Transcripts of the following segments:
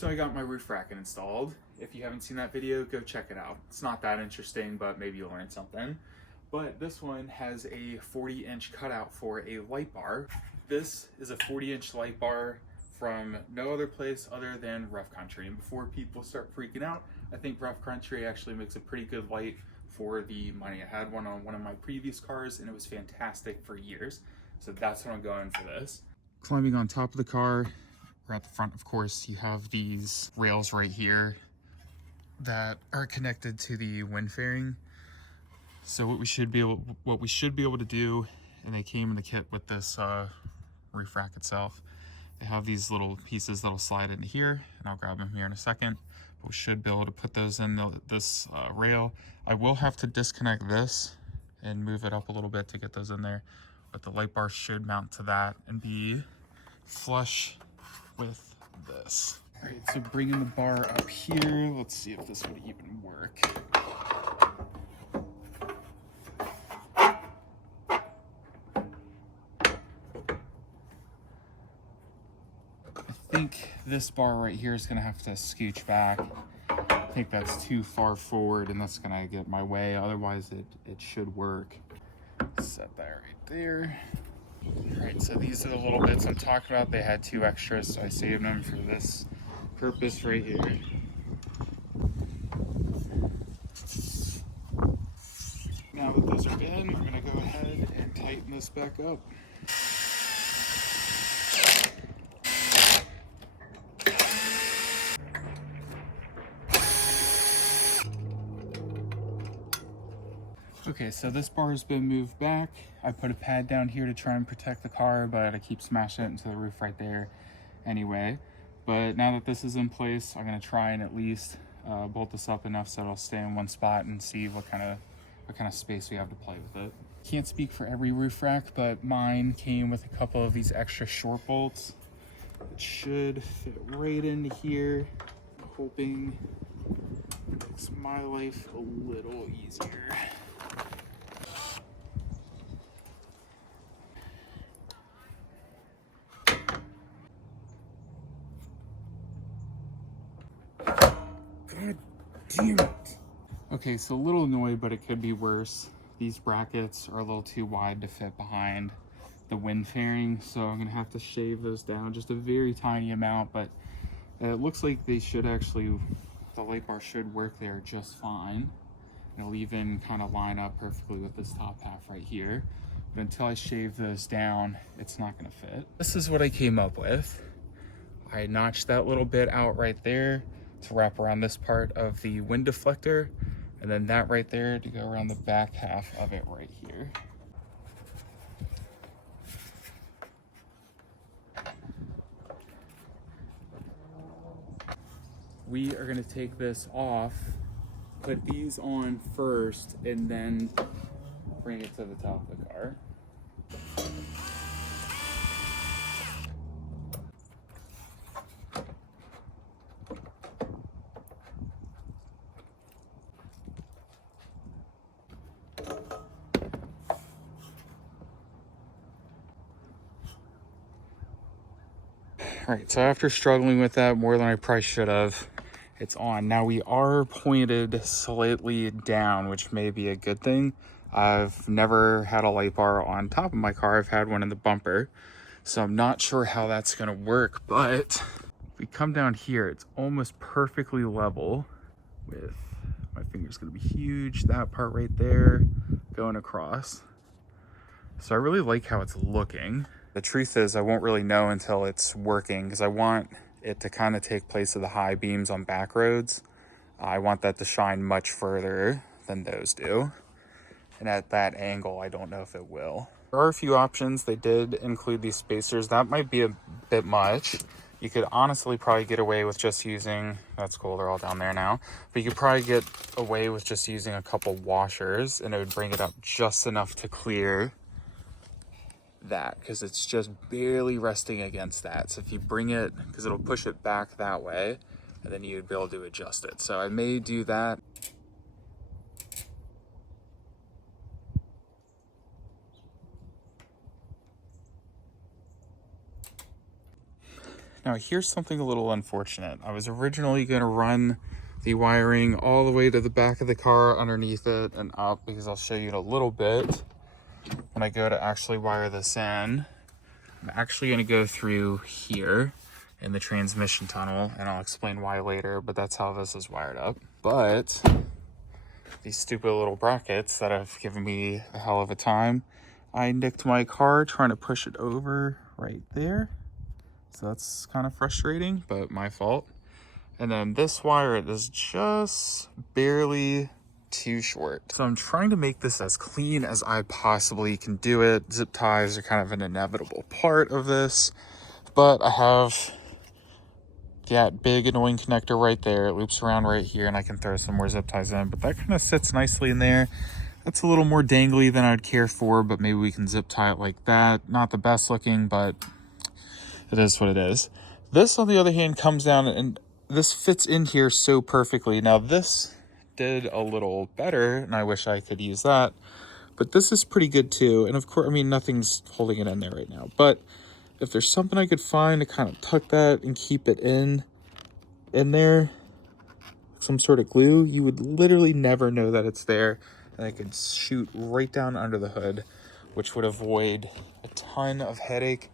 So I got my roof rack installed. If you haven't seen that video, go check it out. It's not that interesting, but maybe you'll learn something. But this one has a 40-inch cutout for a light bar. This is a 40-inch light bar from no other place other than Rough Country. And before people start freaking out, I think Rough Country actually makes a pretty good light for the money. I had one on one of my previous cars and it was fantastic for years. So that's what I'm going for this. Climbing on top of the car, or at the front, of course, you have these rails right here that are connected to the wind fairing. So what we should be able to do, and they came in the kit with this roof rack itself. They have these little pieces that'll slide into here, and I'll grab them here in a second. But we should be able to put those in this rail. I will have to disconnect this and move it up a little bit to get those in there. But the light bar should mount to that and be flush with this. All right, so bringing the bar up here, let's see if this would even work. I think this bar right here is gonna have to scooch back. I think that's too far forward and that's gonna get my way. Otherwise it should work. Set that right there. All right, so these are the little bits I'm talking about. They had 2 extras, so I saved them for this purpose right here. Now that those are in, I'm gonna go ahead and tighten this back up. Okay, so this bar has been moved back. I put a pad down here to try and protect the car, but I keep smashing it into the roof right there anyway. But now that this is in place, I'm gonna try and at least bolt this up enough so it'll stay in one spot and see what kind of space we have to play with it. Can't speak for every roof rack, but mine came with a couple of these extra short bolts. It should fit right into here. I'm hoping it makes my life a little easier. God damn it. Okay, so a little annoyed, but it could be worse. These brackets are a little too wide to fit behind the wind fairing, so I'm gonna have to shave those down just a very tiny amount, but it looks like they should actually, the light bar should work there just fine. It'll even kind of line up perfectly with this top half right here. But until I shave those down, it's not gonna fit. This is what I came up with. I notched that little bit out right there to wrap around this part of the wind deflector, and then that right there to go around the back half of it right here. We are gonna take this off, put these on first, and then bring it to the top of the car. All right, so after struggling with that more than I probably should have, it's on. Now we are pointed slightly down, which may be a good thing. I've never had a light bar on top of my car. I've had one in the bumper, so I'm not sure how that's gonna work, but if we come down here, it's almost perfectly level with, my finger's gonna be huge, that part right there going across. So I really like how it's looking. The truth is I won't really know until it's working because I want it to kind of take place of the high beams on back roads. I want that to shine much further than those do. And at that angle, I don't know if it will. There are a few options. They did include these spacers. That might be a bit much. You could honestly probably get away with just using, that's cool, they're all down there now. But you could probably get away with just using a couple washers and it would bring it up just enough to clear that, because it's just barely resting against that. So if you bring it, because it'll push it back that way, and then you'd be able to adjust it. So I may do that. Now here's something a little unfortunate. I was originally going to run the wiring all the way to the back of the car, underneath it and up, because I'll show you in a little bit when I go to actually wire this in. I'm actually going to go through here in the transmission tunnel, and I'll explain why later, but that's how this is wired up. But these stupid little brackets that have given me a hell of a time, I nicked my car trying to push it over right there. So that's kind of frustrating, but my fault. And then this wire is just barely too short. So I'm trying to make this as clean as I possibly can do it. Zip ties are kind of an inevitable part of this, but I have that big annoying connector right there. It loops around right here, and I can throw some more zip ties in, but that kind of sits nicely in there. That's a little more dangly than I'd care for, but maybe we can zip tie it like that. Not the best looking, but it is what it is. This, on the other hand, comes down and this fits in here so perfectly. Now this did a little better, and I wish I could use that, but this is pretty good too. And of course, I mean, nothing's holding it in there right now, but if there's something I could find to kind of tuck that and keep it in there, some sort of glue, you would literally never know that it's there, and I could shoot right down under the hood, which would avoid a ton of headache.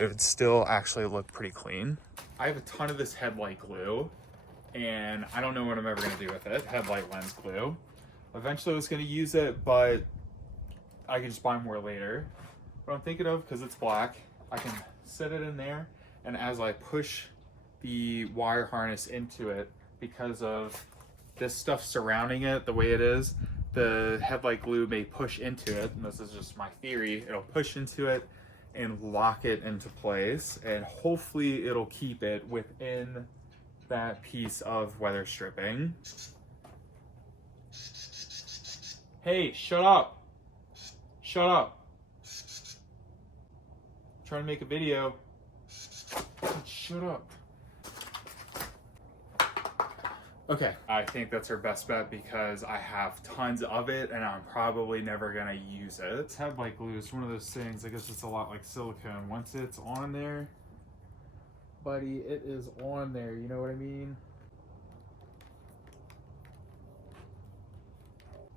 It would still actually look pretty clean. I have a ton of this headlight glue, and I don't know what I'm ever going to do with it. Headlight lens glue. Eventually I was going to use it, but I can just buy more later. What I'm thinking of, because it's black, I can set it in there, and as I push the wire harness into it, because of this stuff surrounding it the way it is, the headlight glue may push into it, and this is just my theory. It'll push into it and lock it into place, and hopefully it'll keep it within that piece of weather stripping. Hey, shut up. Shut up. I'm trying to make a video. Shut up. Okay, I think that's our best bet because I have tons of it and I'm probably never gonna use it. Headlight glue is one of those things, I guess it's a lot like silicone. Once it's on there, buddy, it is on there, you know what I mean?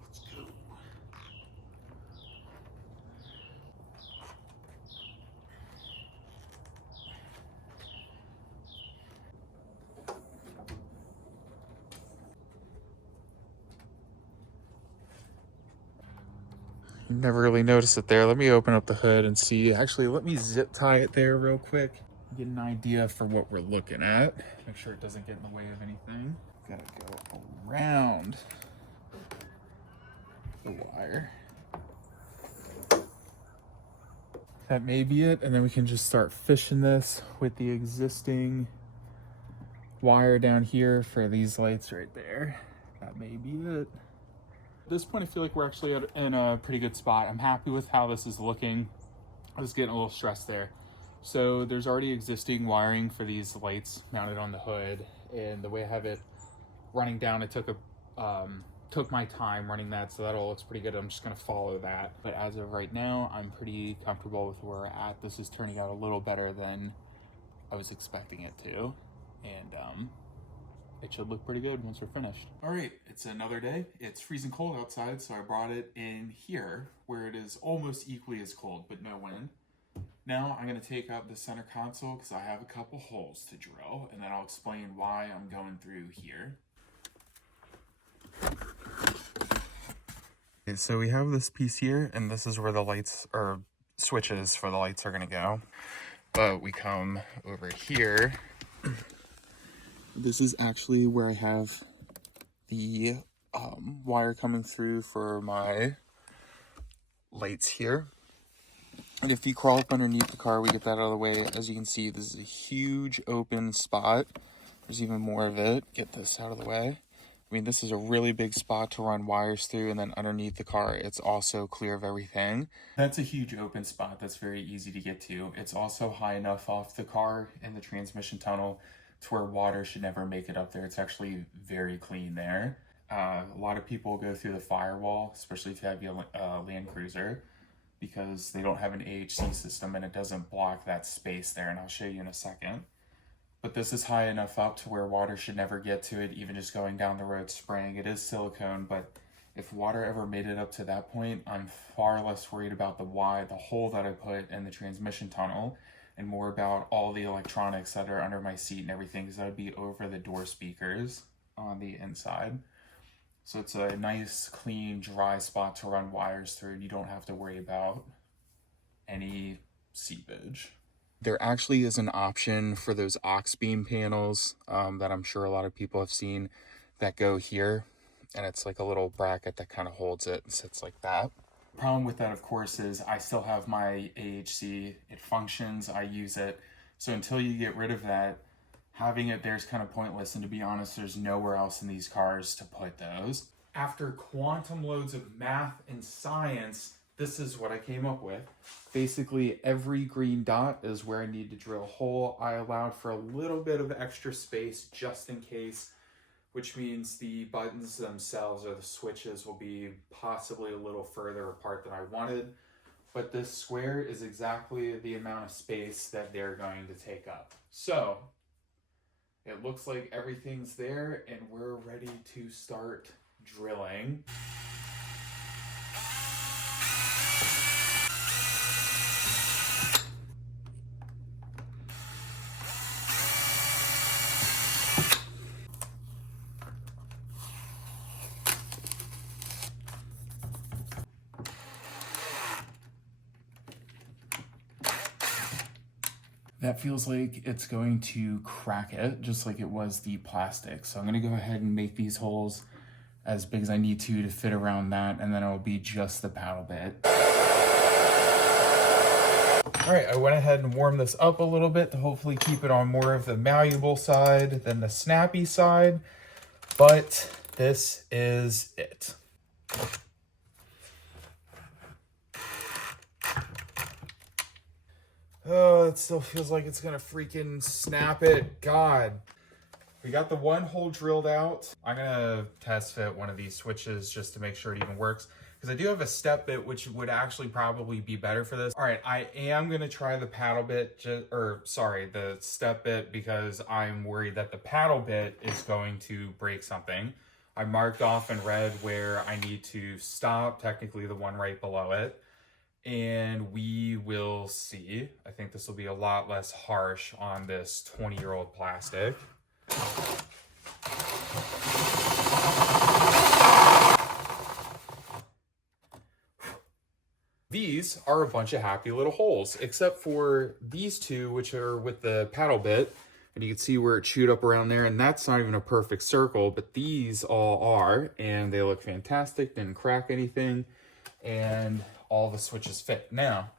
Let's go. Never really noticed it there. Let me open up the hood and see. Actually, let me zip tie it there real quick. Get an idea for what we're looking at. Make sure it doesn't get in the way of anything. Gotta go around the wire. That may be it, and then we can just start fishing this with the existing wire down here for these lights right there. That may be it. At this point, I feel like we're actually in a pretty good spot. I'm happy with how this is looking. I was getting a little stressed there. So there's already existing wiring for these lights mounted on the hood, and the way I have it running down, it took my time running that, so that all looks pretty good. I'm just gonna follow that. But as of right now, I'm pretty comfortable with where we're at. This is turning out a little better than I was expecting it to, and it should look pretty good once we're finished. All right, it's another day. It's freezing cold outside, so I brought it in here where it is almost equally as cold, but no wind. Now I'm gonna take out the center console because I have a couple holes to drill, and then I'll explain why I'm going through here. Okay, so we have this piece here, and this is where the lights or switches for the lights are gonna go. But we come over here. This is actually where I have the wire coming through for my lights here. And if you crawl up underneath the car, we get that out of the way. As you can see, this is a huge open spot. There's even more of it. Get this out of the way. I mean, this is a really big spot to run wires through, and then underneath the car, it's also clear of everything. That's a huge open spot that's very easy to get to. It's also high enough off the car in the transmission tunnel to where water should never make it up there. It's actually very clean there. A lot of people go through the firewall, especially if you have a Land Cruiser, because they don't have an AHC system and it doesn't block that space there, and I'll show you in a second. but this is high enough up to where water should never get to it, even just going down the road spraying. It is silicone, but if water ever made it up to that point, I'm far less worried about the hole that I put in the transmission tunnel, and more about all the electronics that are under my seat and everything, because that would be over the door speakers on the inside. So it's a nice, clean, dry spot to run wires through, and you don't have to worry about any seepage. There actually is an option for those aux beam panels that I'm sure a lot of people have seen that go here, and it's like a little bracket that kind of holds it and sits like that. Problem with that, of course, is I still have my AHC. It functions, I use it. So until you get rid of that, having it there is kind of pointless, and to be honest, there's nowhere else in these cars to put those. After quantum loads of math and science, this is what I came up with. Basically, every green dot is where I need to drill a hole. I allowed for a little bit of extra space just in case, which means the buttons themselves or the switches will be possibly a little further apart than I wanted. But this square is exactly the amount of space that they're going to take up. So it looks like everything's there, and we're ready to start drilling. That feels like it's going to crack it, just like it was the plastic. So I'm gonna go ahead and make these holes as big as I need to fit around that, and then it'll be just the paddle bit. All right, I went ahead and warmed this up a little bit to hopefully keep it on more of the malleable side than the snappy side, but this is it. Oh, it still feels like it's gonna freaking snap it. God. We got the one hole drilled out. I'm gonna test fit one of these switches just to make sure it even works, because I do have a step bit, which would actually probably be better for this. All right, I am gonna try the paddle bit, the step bit, because I'm worried that the paddle bit is going to break something. I marked off in red where I need to stop, technically the one right below it. And we will see. I think this will be a lot less harsh on this 20-year-old plastic. These are a bunch of happy little holes, except for these two, which are with the paddle bit. And you can see where it chewed up around there, and that's not even a perfect circle, but these all are, and they look fantastic, didn't crack anything, and all the switches fit. Now,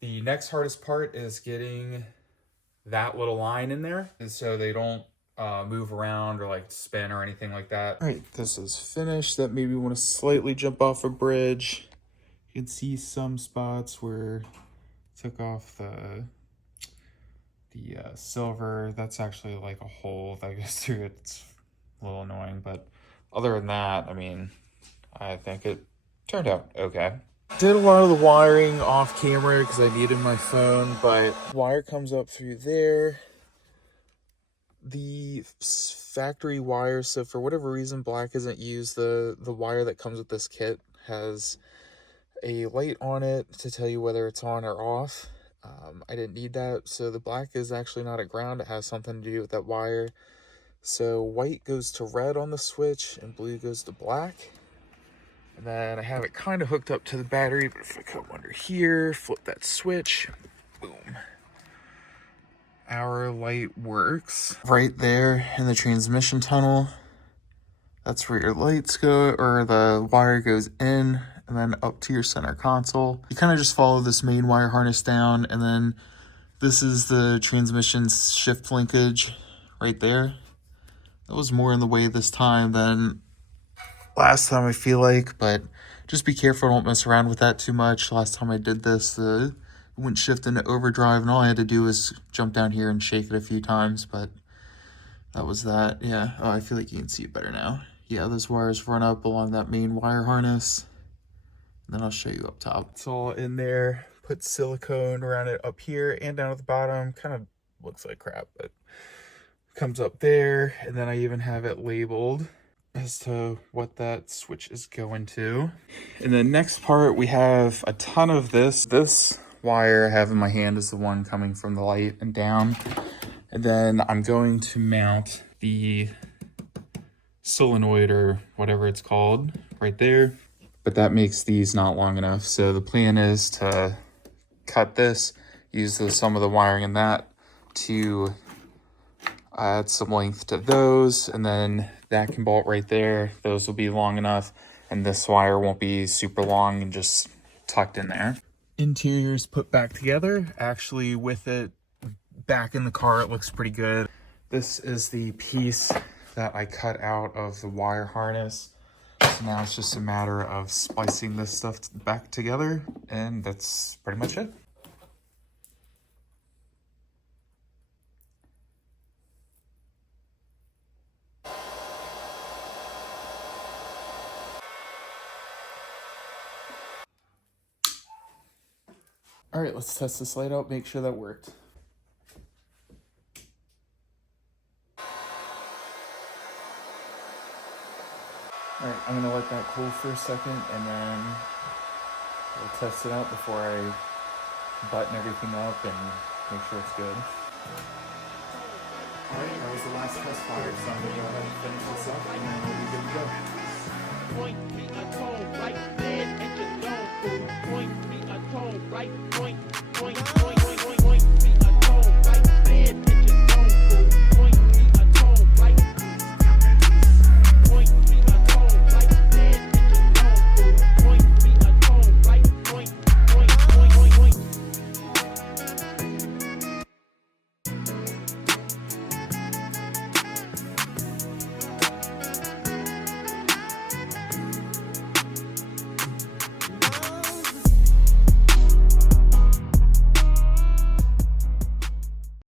the next hardest part is getting that little line in there, and so they don't move around or like spin or anything like that. All right, this is finished. That made me want to slightly jump off a bridge. You can see some spots where I took off the silver. That's actually like a hole that goes through it. It's a little annoying, but other than that, I mean, I think it turned out okay. Did a lot of the wiring off camera because I needed my phone, but wire comes up through there. The factory wire, so for whatever reason, black isn't used. The wire that comes with this kit has a light on it to tell you whether it's on or off. I didn't need that, so the black is actually not at ground. It has something to do with that wire. So white goes to red on the switch and blue goes to black. And then I have it kind of hooked up to the battery, but if I come under here, flip that switch, boom. Our light works. Right there in the transmission tunnel, that's where your lights go, or the wire goes in, and then up to your center console. You kind of just follow this main wire harness down, and then this is the transmission shift linkage right there. That was more in the way this time than last time, I feel like, but just be careful, don't mess around with that too much. Last time I did this, it wouldn't shift into overdrive, and all I had to do was jump down here and shake it a few times, but that was that. Yeah, oh, I feel like you can see it better now. Yeah, those wires run up along that main wire harness, and then I'll show you up top. It's all in there. Put silicone around it up here and down at the bottom. Kind of looks like crap, but comes up there, and then I even have it labeled as to what that switch is going to. And the next part, we have a ton of this. This wire I have in my hand is the one coming from the light and down. And then I'm going to mount the solenoid or whatever it's called right there. But that makes these not long enough. So the plan is to cut this, use some of the wiring in that to add some length to those, and then that can bolt right there. Those will be long enough, and this wire won't be super long and just tucked in there. Interior's put back together. Actually, with it back in the car, it looks pretty good. This is the piece that I cut out of the wire harness. So now it's just a matter of splicing this stuff back together, and that's pretty much it. All right, let's test this light out, make sure that worked. All right, I'm gonna let that cool for a second, and then we'll test it out before I button everything up and make sure it's good. All right, that was the last test fire, so I'm gonna go ahead and finish this up, and then we'll be good to go. Point me a tone right there at your zone. Point me a tone right, point me